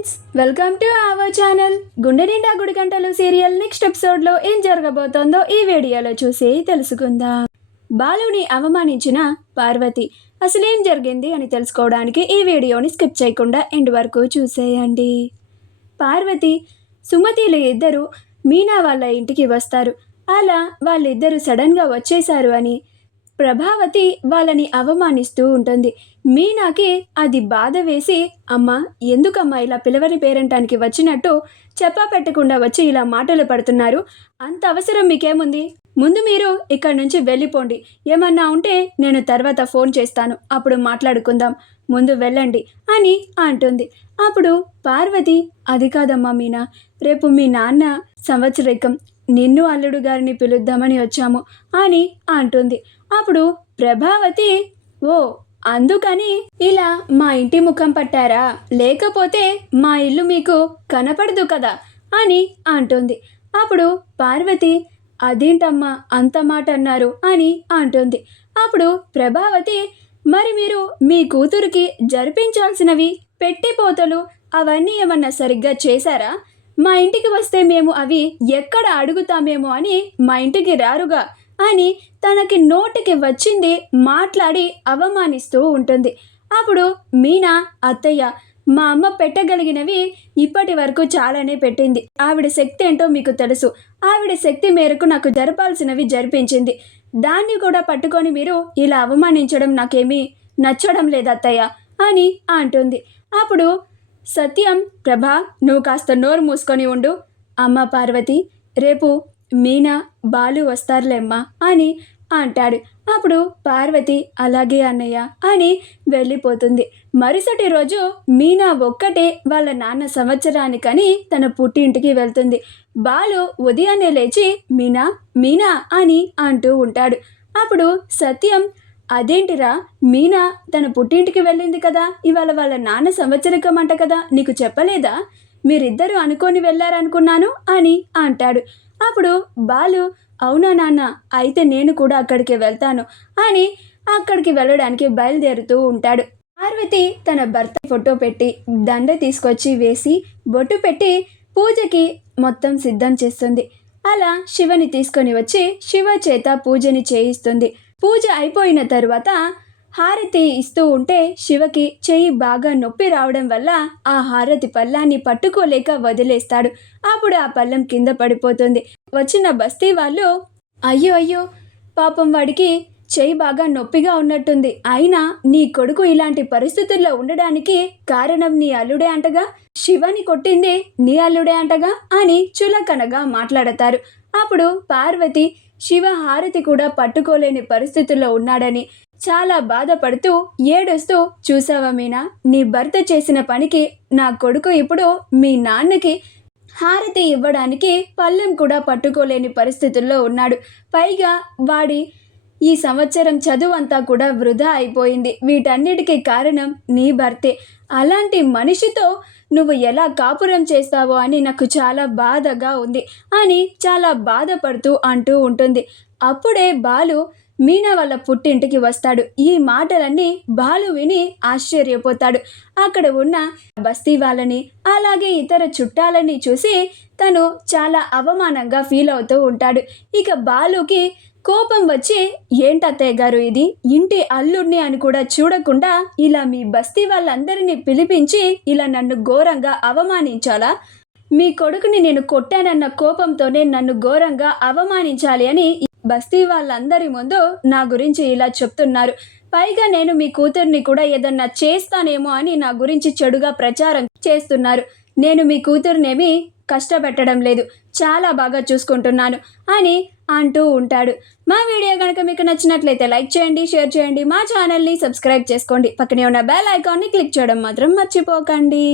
Friends, welcome to our channel. గుండె నిండా గుడి గంటలు సీరియల్ నెక్స్ట్ ఎపిసోడ్లో ఏం జరగబోతోందో ఈ వీడియోలో చూసి తెలుసుకుందాం. బాలుని అవమానించిన పార్వతి అసలేం జరిగింది అని తెలుసుకోవడానికి ఈ వీడియోని స్కిప్ చేయకుండా ఎండ్ వరకు చూసేయండి. పార్వతి, సుమతిలు ఇద్దరు మీనా వాళ్ళ ఇంటికి వస్తారు. అలా వాళ్ళిద్దరూ సడన్గా వచ్చేశారు అని ప్రభావతి వాళ్ళని అవమానిస్తూ ఉంటుంది. మీనాకి అది బాధ వేసి, అమ్మ ఎందుకమ్మా ఇలా పిలవని పేరంటానికి వచ్చినట్టు చెప్పా పెట్టకుండా వచ్చి ఇలా మాటలు పడుతున్నారు, అంత అవసరం మీకేముంది, ముందు మీరు ఇక్కడి నుంచి వెళ్ళిపోండి, ఏమన్నా ఉంటే నేను తర్వాత ఫోన్ చేస్తాను, అప్పుడు మాట్లాడుకుందాం, ముందు వెళ్ళండి అని అంటుంది. అప్పుడు పార్వతి, అది కాదమ్మా మీనా, రేపు మీ నాన్న సంవత్సరికం, నిన్ను అల్లుడు గారిని పిలుద్దామని వచ్చాము అని అంటుంది. అప్పుడు ప్రభావతి, ఓ అందుకని ఇలా మా ఇంటి ముఖం పట్టారా, లేకపోతే మా ఇల్లు మీకు కనపడదు కదా అని అంటుంది. అప్పుడు పార్వతి, అదేంటమ్మా అంత మాట అన్నారు అని అంటుంది. అప్పుడు ప్రభావతి, మరి మీరు మీ కూతురికి జరిపించాల్సినవి పెట్టిపోతలు అవన్నీ ఏమన్నా సరిగ్గా చేశారా, మా ఇంటికి వస్తే మేము అవి ఎక్కడ అడుగుతామేమో అని మా ఇంటికి రారుగా అని తనకి నోటికి వచ్చింది మాట్లాడి అవమానిస్తూ ఉంటుంది. అప్పుడు మీనా, అత్తయ్య, మా అమ్మ పెట్టగలిగినవి ఇప్పటి వరకు చాలానే పెట్టింది, ఆవిడ శక్తి ఏంటో మీకు తెలుసు, ఆవిడ శక్తి మేరకు నాకు జరపాల్సినవి జరిపించింది, దాన్ని కూడా పట్టుకొని మీరు ఇలా అవమానించడం నాకేమీ నచ్చడం లేదు అత్తయ్య అని అంటుంది. అప్పుడు సత్యం, ప్రభా నువ్వు కాస్త నోరు మూసుకొని ఉండు, అమ్మ పార్వతి రేపు మీనా బాలు వస్తారులేమ్మా అని అంటాడు. అప్పుడు పార్వతి అలాగే అన్నయ్య అని వెళ్ళిపోతుంది. మరుసటి రోజు మీనా ఒక్కటే వాళ్ళ నాన్న సంవత్సరానికని తన పుట్టింటికి వెళ్తుంది. బాలు ఉదయాన్నే లేచి మీనా మీనా అని అంటూ ఉంటాడు. అప్పుడు సత్యం, అదేంటిరా, మీనా తన పుట్టింటికి వెళ్ళింది కదా, ఇవాళ వాళ్ళ నాన్న సంవత్సరికం అంట కదా, నీకు చెప్పలేదా, మీరిద్దరూ అనుకొని వెళ్ళారనుకున్నాను అని అంటాడు. అప్పుడు బాలు, అవునా నాన్న, అయితే నేను కూడా అక్కడికి వెళ్తాను అని అక్కడికి వెళ్ళడానికి బయలుదేరుతూ ఉంటాడు. పార్వతి తన భర్త ఫోటో పెట్టి దండ తీసుకొచ్చి వేసి బొట్టు పెట్టి పూజకి మొత్తం సిద్ధం చేస్తుంది. అలా శివని తీసుకొని వచ్చి శివ చేత పూజని చేయిస్తుంది. పూజ అయిపోయిన తరువాత హారతి ఇస్తూ ఉంటే శివకి చెయ్యి బాగా నొప్పి రావడం వల్ల ఆ హారతి పళ్ళాన్ని పట్టుకోలేక వదిలేస్తాడు. అప్పుడు ఆ పళ్ళం కింద పడిపోతుంది. వచ్చిన బస్తీ వాళ్ళు, అయ్యో అయ్యో పాపం వాడికి చెయ్యి బాగా నొప్పిగా ఉన్నట్టుంది, అయినా నీ కొడుకు ఇలాంటి పరిస్థితుల్లో ఉండడానికి కారణం నీ అల్లుడే అంటగా, శివని కొట్టింది నీ అల్లుడే అంటగా అని చులకనగా మాట్లాడతారు. అప్పుడు పార్వతి, శివ హారతి కూడా పట్టుకోలేని పరిస్థితుల్లో ఉన్నాడని చాలా బాధపడుతూ ఏడుస్తూ, చూసావా మీనా, నీ భర్త చేసిన పనికి నా కొడుకు ఇప్పుడు మీ నాన్నకి హారతి ఇవ్వడానికి పళ్ళెం కూడా పట్టుకోలేని పరిస్థితుల్లో ఉన్నాడు, పైగా వాడి ఈ సంవత్సరం చదువు అంతా కూడా వృధా అయిపోయింది, వీటన్నిటికీ కారణం నీ భర్తే, అలాంటి మనిషితో నువ్వు ఎలా కాపురం చేస్తావో అని నాకు చాలా బాధగా ఉంది అని చాలా బాధపడుతూ అంటూ ఉంటుంది. అప్పుడే బాలు మీనా వాళ్ళ పుట్టింటికి వస్తాడు. ఈ మాటలన్నీ బాలు విని ఆశ్చర్యపోతాడు. అక్కడ ఉన్న బస్తీ వాళ్ళని అలాగే ఇతర చుట్టాలని చూసి తను చాలా అవమానంగా ఫీల్ అవుతూ ఉంటాడు. ఇక బాలుకి కోపం వచ్చి, ఏంటత్తయ్య గారు ఇది, ఇంటి అల్లుడిని అని కూడా చూడకుండా ఇలా మీ బస్తీ వాళ్ళందరినీ పిలిపించి ఇలా నన్ను ఘోరంగా అవమానించాలా, మీ కొడుకుని నేను కొట్టానన్న కోపంతోనే నన్ను ఘోరంగా అవమానించాలి అని బస్తీ వాళ్ళందరి ముందు నా గురించి ఇలా చెప్తున్నారు, పైగా నేను మీ కూతుర్ని కూడా ఏదన్నా చేస్తానేమో అని నా గురించి చెడుగా ప్రచారం చేస్తున్నారు, నేను మీ కూతుర్నేమి కష్టపెట్టడం లేదు, చాలా బాగా చూసుకుంటున్నాను అని అంటూ ఉంటాడు. మా వీడియో కనుక మీకు నచ్చినట్లయితే లైక్ చేయండి, షేర్ చేయండి, మా ఛానల్ని సబ్స్క్రైబ్ చేసుకోండి, పక్కనే ఉన్న బెల్ ఐకాన్ని క్లిక్ చేయడం మాత్రం మర్చిపోకండి.